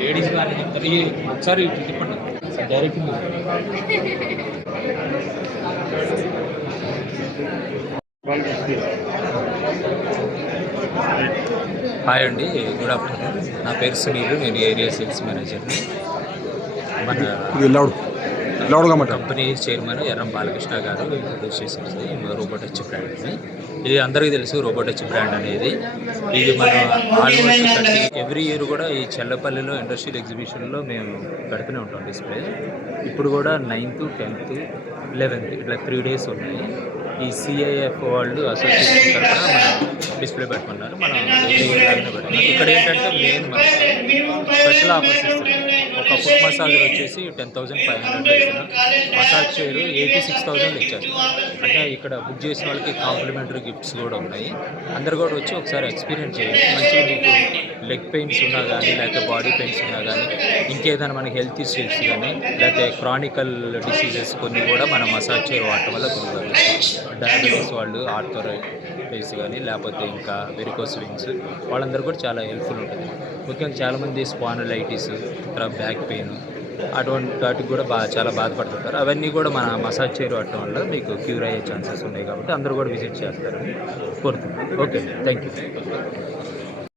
Ladies కానీ చెప్తారు. ఒకసారి తిప్పండి డైరెక్ట్. హాయ్ అండి, గుడ్ ఆఫ్టర్నూన్. నా పేరు సునీల్, నేను ఏరియా సేల్స్ మేనేజర్ని. మన కంపెనీ చైర్మన్ ఎర్రం బాలకృష్ణ గారు ఇంట్రొడ్యూస్ చేసేది రోబోటచ్ బ్రాండ్ని. ఇది అందరికీ తెలుసు, రోబోటచ్ బ్రాండ్ అనేది. ఇది మన ఆల్మోస్ట్ ఎవ్రీ ఇయర్ కూడా ఈ చెల్లపల్లిలో ఇండస్ట్రియల్ ఎగ్జిబిషన్లో మేము పెడుతూనే ఉంటాం డిస్ప్లే. ఇప్పుడు కూడా 9th, 10th, 11th ఇట్లా 3 days ఉన్నాయి. ఈ సిఐఎఫ్ వాళ్ళు అసోసియేషన్ తరఫున మనం డిస్ప్లే పెట్టుకున్నారు. మనం పెట్టుకున్నాం. ఇక్కడ ఏంటంటే మెయిన్ మనకి స్పెషల్ ఆఫర్స్ ఇస్తున్నాం. ఒక ఫుట్ మసాజర్ వచ్చేసి 10,500 ఇస్తున్నాం. మసాజ్ చైర్ 86,000 ఇచ్చారు. అంటే ఇక్కడ బుక్ చేసిన వాళ్ళకి కాంప్లిమెంటరీ గిఫ్ట్స్ కూడా ఉన్నాయి. అందరు కూడా వచ్చి ఒకసారి ఎక్స్పీరియన్స్ చేయండి. మంచిగా మీకు లెగ్ పెయిన్స్ ఉన్నా కానీ, లేకపోతే బాడీ పెయిన్స్ ఉన్నా కానీ, ఇంకేదైనా మనకి హెల్త్ ఇష్యూస్ కానీ, లేకపోతే క్రానికల్ డిసీజెస్ కొన్ని కూడా మన మసాజ్ చైర్ వాడటం వల్ల కొన్ని డయాబెటీస్ వాళ్ళు, ఆర్థరైటిస్ కానీ, లేకపోతే ఇంకా వెరికోస్ వెయిన్స్ వాళ్ళందరూ కూడా చాలా హెల్ప్ఫుల్ ఉంటుంది. ముఖ్యంగా చాలామంది స్పాండిలైటిస్, తర్వాత బ్యాక్ పెయిన్ అటువంటి వాటికి కూడా చాలా బాధపడుతుంటారు. అవన్నీ కూడా మన మసాజ్ చైర్ వాడటం వల్ల మీకు క్యూర్ అయ్యే ఛాన్సెస్ ఉన్నాయి. కాబట్టి అందరూ కూడా విజిట్ చేస్తారని కోరుతున్నాను. Okay, thank you.